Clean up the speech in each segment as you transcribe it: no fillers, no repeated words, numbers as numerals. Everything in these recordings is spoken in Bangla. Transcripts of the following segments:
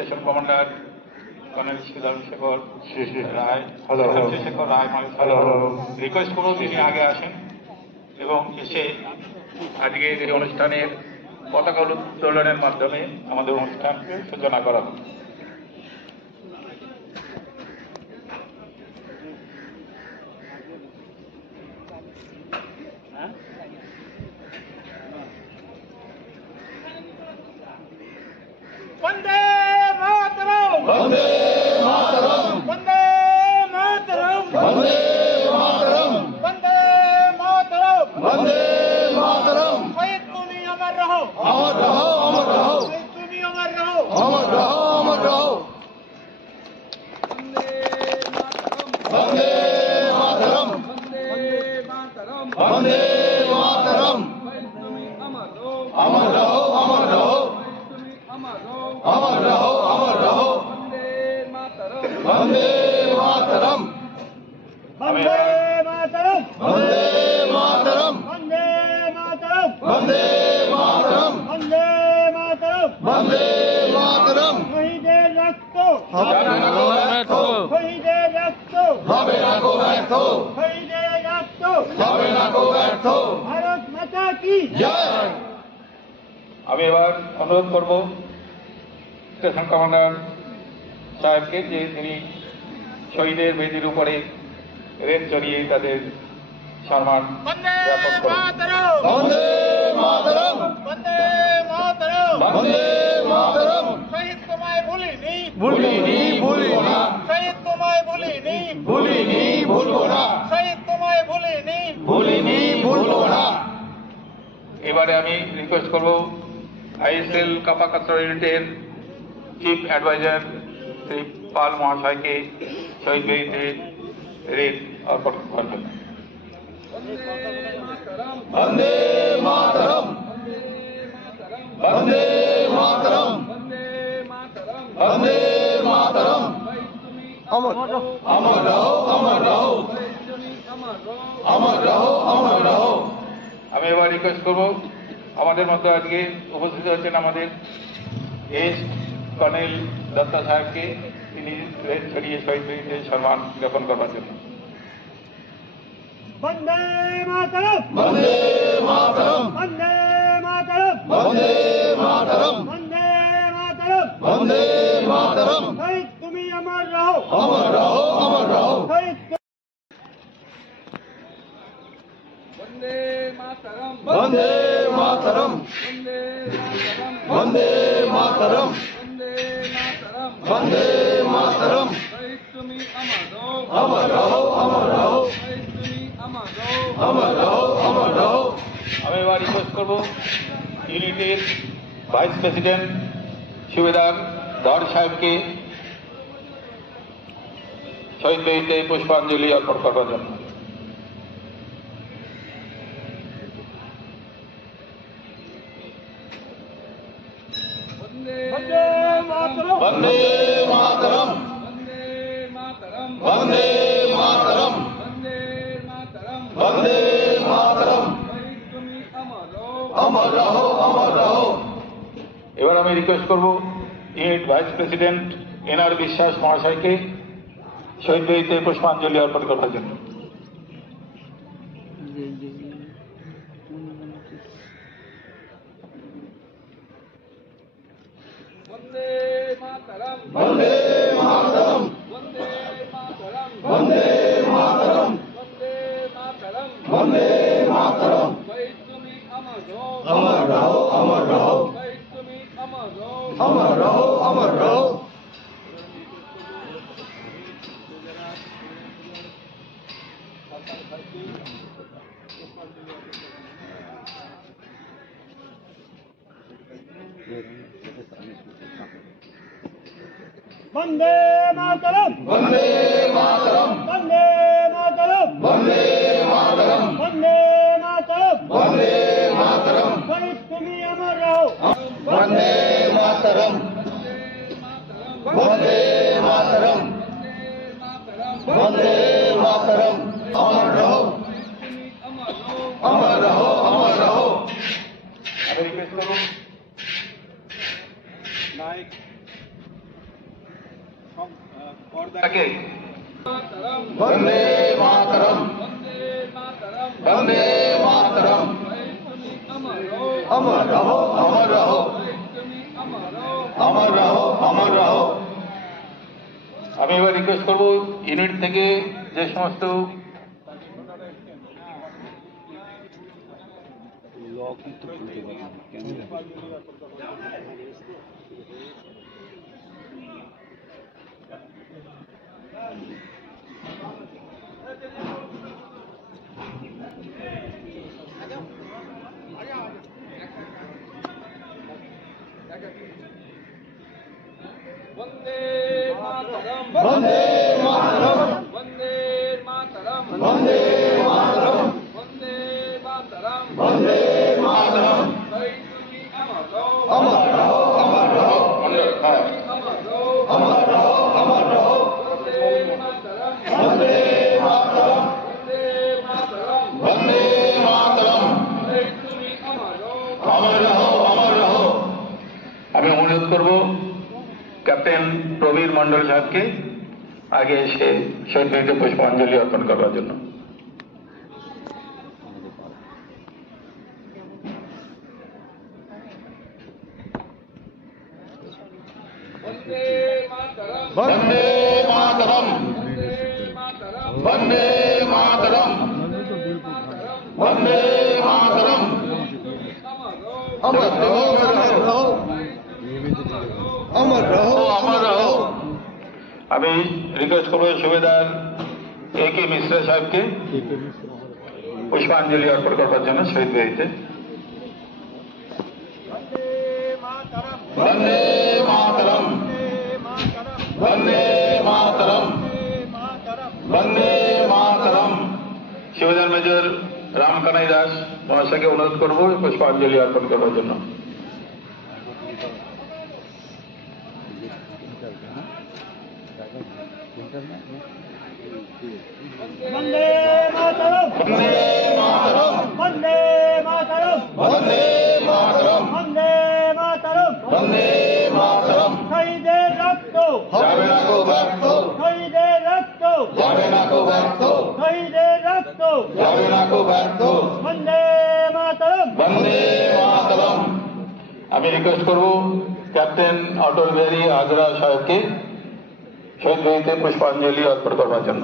Station commander colonel Shivram Shekhar Roy Shekhar Roy request করব তিনি আগে আসেন এবং এসে আজকের এই অনুষ্ঠানের পতাকা উত্তোলনের মাধ্যমে আমাদের অনুষ্ঠানকে সূচনা করা হবে। वंदे मातरम वंदे मातरम वंदे मातरम वंदे मातरम वंदे मातरम वंदे मातरम शहीद तुम अमर रहो अमर रहो अमर रहो शहीद तुम अमर रहो अमर रहो अमर रहो वंदे मातरम वंदे मातरम वंदे मातरम अमर रहो अमर रहो अमर रहो अमर रहो वंदे मातरम वंदे मातरम वंदे मातरम वंदे मातरम वंदे मातरम वंदे मातरम वंदे मातरम শহীদের রক্ত হবে না গো ব্যর্থ শহীদের রক্ত হবে না গো ব্যর্থ শহীদের রক্ত হবে না গো ব্যর্থ ভারত মাতা কি জয়। আমি এবার অনুরোধ করব স্টেশন কমান্ডার সাহেবকে যে তিনি শহীদের বেদির উপরে রেল চড়িয়ে তাদের সম্মান জ্ঞাপন করেন। বন্দে মাতরম বন্দে মাতরম বন্দে মাতরম শহীদ তোমায় ভুলিনি ভুলিনি ভুলবো না শহীদ তোমায় ভুলিনি ভুলিনি ভুলবো না শহীদ তোমায় ভুলিনি ভুলিনি ভুলবো না। এবারে আমি রিকোয়েস্ট করব আইএসএল কাপাকাত্র ইউনিটের চিফ অ্যাডভাইজার শ্রী পাল মহাশয়কে শহীদ বেদিতে রেল অর্পণ করার জন্য। वंदे मातरम वंदे मातरम वंदे मातरम अमर रहो अमर रहो अमर रहो अमर रहो अमर रहो। আমি এবার রিকোয়েস্ট করব আমাদের মধ্যে আজকে উপস্থিত হচ্ছেন আমাদের এস কর্নেল দত্তা সাহেবকে, তিনি রেল ছড়িয়ে শহীদ বেদিতে সম্মান জ্ঞাপন করবার জন্য। वंदे मातरम वंदे मातरम वंदे मातरम वंदे मातरम वंदे मातरम वंदे मातरम शहीद तुम्ही अमर रहो अमर रहो अमर रहो शहीद वंदे मातरम वंदे मातरम वंदे मातरम वंदे मातरम वंदे मातरम शहीद तुम्ही अमर रहो अमर रहो अमर रहो अमर रहो। আমি এবার রিকোয়েস্ট করব ইউনিটের ভাইস প্রেসিডেন্ট সুবেদার ধর সাহেবকে শহীদ বেদিতে পুষ্পাঞ্জলি অর্পণ করবার জন্য। वंदे मातरम वंदे मातरम वंदे मातरम वंदे मातरम अमर रहो अमर रहो। এবার আমি রিকোয়েস্ট করব ইউনিট ভাইস প্রেসিডেন্ট এনআর বিশ্বাস মহাশয়কে শহীদ বেদিতে পুষ্পাঞ্জলি অর্পণ করবার জন্য। वंदे मातरम वंदे मातरम वंदे मातरम वंदे मातरम वंदे मातरम शहीद तुम्ही अमर रहो अमर रहो शहीद तुम्ही अमर रहो अमर रहो। वंदे मातरम वंदे मातरम वंदे मातरम वंदे मातरम वंदे मातरम वंदे मातरम शहीद तुम्ही अमर रहो वंदे मातरम वंदे मातरम वंदे मातरम अमर रहो अमर रहो अमर रहो। আমি রিকোয়েস্ট করব নায়ক তাকে বন্দে মাতরম বন্দে মাতরম অমর রহো অমর রহো অমর রহো অমর রহো। আমি এবার রিকোয়েস্ট করবো ইউনিট থেকে যে সমস্ত वंदे मातरम বন্দে মাতরম वंदे मातरम বন্দে মাতরম वंदे मातरम বন্দে মাতরম जय तुम्ही अमर रहो অমর রহো অমর রহো अमर रहो অমর রহো অমর রহো। वंदे मातरम বন্দে মাতরম वंदे मातरम বন্দে মাতরম जय तुम्ही अमर रहो অমর রহো অমর রহো। আমি অনুরোধ করব ক্যাপ্টেন প্রবীর মন্ডল সাহেবকে আগে এসে শহীদ বেদিতে পুষ্পাঞ্জলি অর্পণ করার জন্য। वंदे मातरम বন্দে মাতরম वंदे मातरम বন্দে মাতরম বন্দে মাতরম अमर रहो অমর রহো অমর রহো অমর রহো। আমি রিকোয়েস্ট করবো সুবেদার এ কে মিশ্রা সাহেবকে পুষ্পাঞ্জলি অর্পণ করার জন্য শহীদ বেদিতে। বন্দে মাতরম বন্দে মাতরম বন্দে মাতরম। সুবেদার মেজর রামকানাই দাস মহাশয়কে অনুরোধ করবো পুষ্পাঞ্জলি অর্পণ করার জন্য। বন্দে মাতরম বন্দে মাতরম বন্দে মাতরম বন্দে মাতরম বন্দে মাতরম বন্দে মাতরম। শহীদের রক্ত যাবে না কো ব্যর্থ শহীদের রক্ত যাবে না কো ব্যর্থ শহীদের রক্ত যাবে না কো ব্যর্থ। বন্দে মাতরম বন্দে মাতরম। আমি রিকোয়েস্ট করব ক্যাপ্টেন অটল বিহারী হাজরা সাহেবকে শহীদ বেদিতে পুষ্পাঞ্জলি অর্পণ করার জন্য।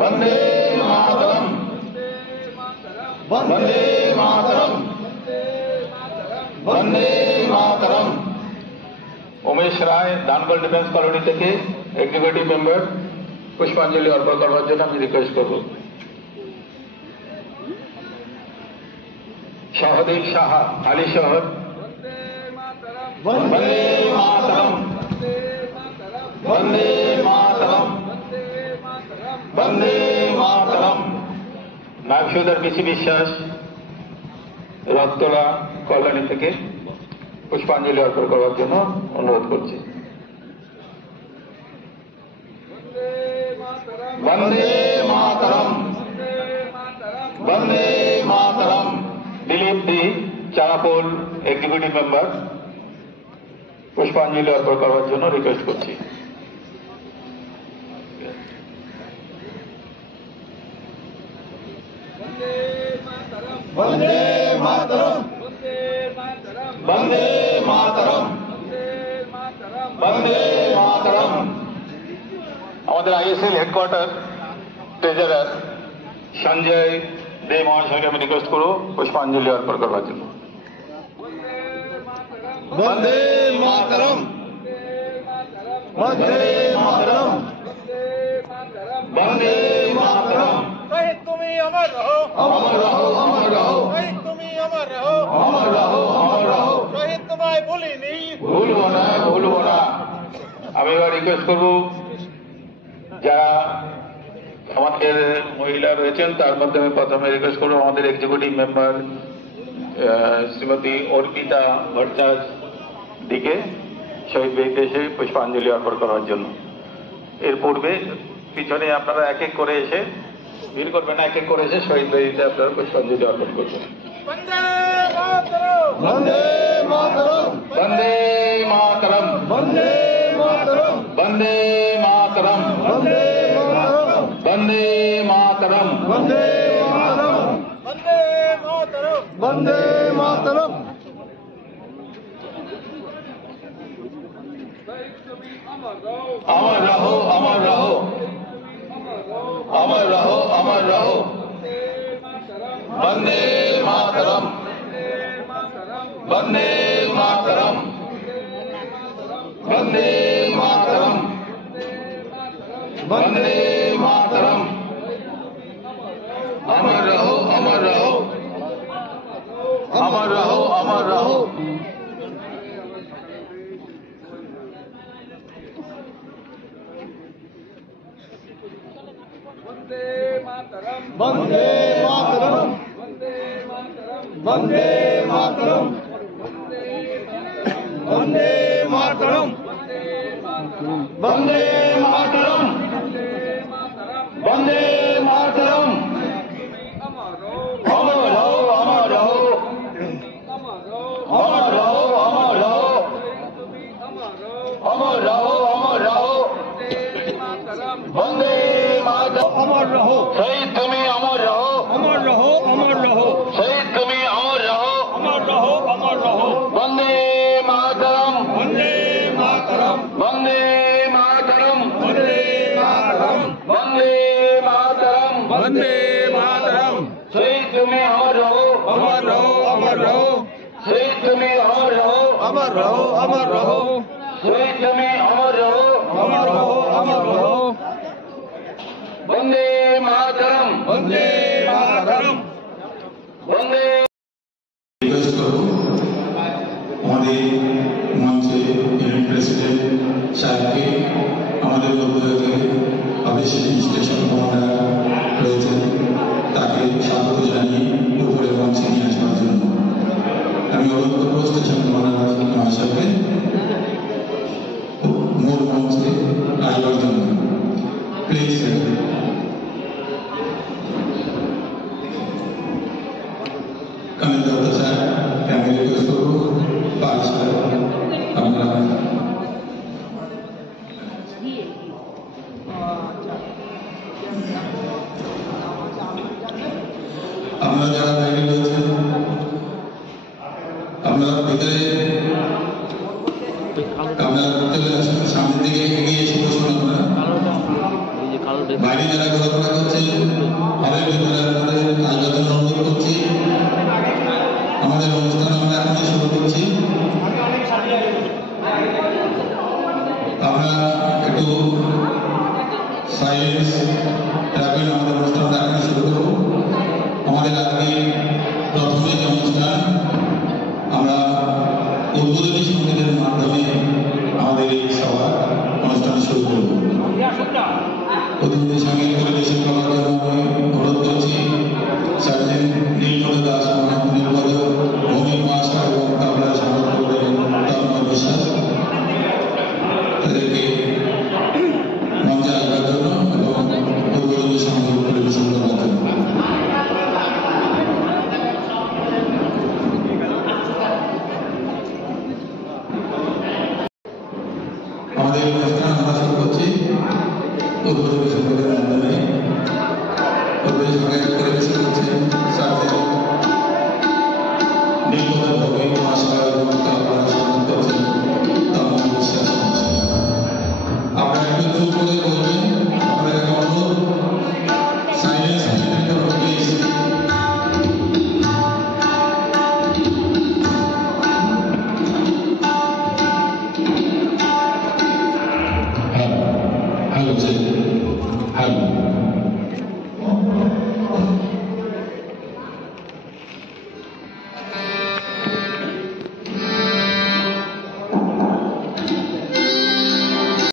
বন্দে মাতরম বন্দে মাতরম বন্দে মাতরম। উমেশ রায় ধানগড় ডিফেন্স কলোনি থেকে এক্সিকিউটিভ মেম্বার পুষ্পাঞ্জলি অর্পণ করার জন্য আমি রিকোয়েস্ট করব। সহদেব সাহা আলী শহর বন্দে মাতরম বন্দে মাতরম বন্দে মাতরম। নায়ক সুদার পিসি বিশ্বাস রক্তলা কল্যাণী থেকে পুষ্পাঞ্জলি অর্পণ করার জন্য অনুরোধ করছি। বন্দে মাতরম বন্দে মাতরম। দিলীপ দি চারাপোল এক্সিকিউটিভ মেম্বার পুষ্পাঞ্জলি অর্পণ করার জন্য রিকোয়েস্ট করছি। বন্দে মাতরম বন্দে মাতরম বন্দে মাতরম। আমাদের আইএসএল হেডকোয়ার্টার ট্রেজারার সঞ্জয় দে মহাশয়কে আমি রিকোয়েস্ট করবো পুষ্পাঞ্জলি অর্পণ করার জন্য। বন্দে মাতরম বন্দে মাতরম বন্দে মাতরম। শহীদ তুমি অমর রহো অমর রহো অমর রহো শহীদ তুমি অমর রহো অমর রহো অমর রহো। শহীদ তোমায় ভুলিনি ভুলবো না ভুলবো না। আমি এবার রিকোয়েস্ট করবো যারা আমাদের মহিলা রয়েছেন তার মধ্যে আমি প্রথমে রিকোয়েস্ট করবো আমাদের এক্সিকিউটিভ মেম্বার শ্রীমতী অর্পিতা ভট্টাচার্য দিকে শহীদ বেদিতে এসে পুষ্পাঞ্জলি অর্পণ করার জন্য। এর পূর্বে পিছনে আপনারা এক এক করে এসে ভিড় করবেন না, এক এক করে এসে শহীদ বেদিতে আপনারা পুষ্পাঞ্জলি অর্পণ করবেন। বন্দে মাতরম বন্দে মাতরম বন্দে মাতরম বন্দে মাতরম বন্দে মাতরম বন্দে মাতরম বন্দে মাতরম বন্দে মাতরম বন্দে মাতরম বন্দে মাতরম अमर रहो अमर रहो अमर रहो अमर रहो वंदे मातरम वंदे मातरम वंदे मातरम वंदे मातरम अमर रहो अमर रहो अमर रहो अमर रहो বন্দে মাতরম বন্দে মাতরম বন্দে মাতরম বন্দে মাতরম বন্দে মাতরম অমর রহো অমর রহো অমর রহো অমর রহো অমর রহো অমর রহো বন্দে মাতরম অমর রহো শহীদ তুমি অমর রহো অমর রহো অমর রহো শহীদ তুমি অমর রহো অমর রহো অমর রহো বন্দে মাতরম বন্দে মাতরম বন্দে মাতরম বন্দে মাতরম বন্দে মাতরম বন্দে মাতরম শহীদ তুমি অমর রহো অমর রহো অমর রহো শহীদ তুমি অমর রহো অমর রহো অমর রহো শহীদ তুমি অমর রহো অমর রহো অমর রহো বন্দে মাতরম বন্দে মাতরম বন্দে রিকোয়েস্ট করব আমাদের মঞ্চে ইউনিট প্রেসিডেন্ট সাহেবকে আমাদের লোকগুলোকে আবেশী স্টেশন কমান্ডার রয়েছেন তাকে স্বাগত জানিয়ে উপরে মঞ্চে নিয়ে আসবার জন্য আমি অনুরোধ করবো স্টেশন কমান্ডার মহাশয়কে মূল মঞ্চে আসবার জন্য প্লিজ স্যার। कमिल दत्ता साहब আমি রিকোয়েস্ট করব পাঁচ আমরা আপনারা যারা বাইরে রয়েছেন আপনারা ভিতরে আপনারা চলে আসুন, সামনের দিকে এগিয়ে এসে বসুন। আপনারা বাইরে যারা ঘোরাফেরা করছেন হলের ভিতরে আপনাদের আসবার জন্য অনুরোধ করছি। আমাদের অনুষ্ঠান আমরা এখনই শুরু করছি। আমরা একটু সাইলেন্স রাখবেন, আমাদের অনুষ্ঠানটা এখনই শুরু করব। আমাদের আজকে প্রথমে যে অনুষ্ঠান আমরা উদ্বোধনী সঙ্গীতের মাধ্যমে আমাদের এই সভা অনুষ্ঠান শুরু করব। উদ্বোধনী সঙ্গীত পরিবেশন করার জন্য আমি অনুরোধ করছি সার্জেন্ট নীলপদ দাস, নীলপদ ভৌমিক মহাশয় এবং তাবলা সামর্থ্য করবেন তন্ময় বিশ্বাস, তাদেরকে মঞ্চে আসবার জন্য এবং উদ্বোধনী সঙ্গীত পরিবেশন করার জন্য। আমাদের অনুষ্ঠান আমরা শুরু করছি উদ্বোধনী সঙ্গীতের মাধ্যমে। উদ্বোধনী সঙ্গীত পরিবেশন করছেন সার্জেন্ট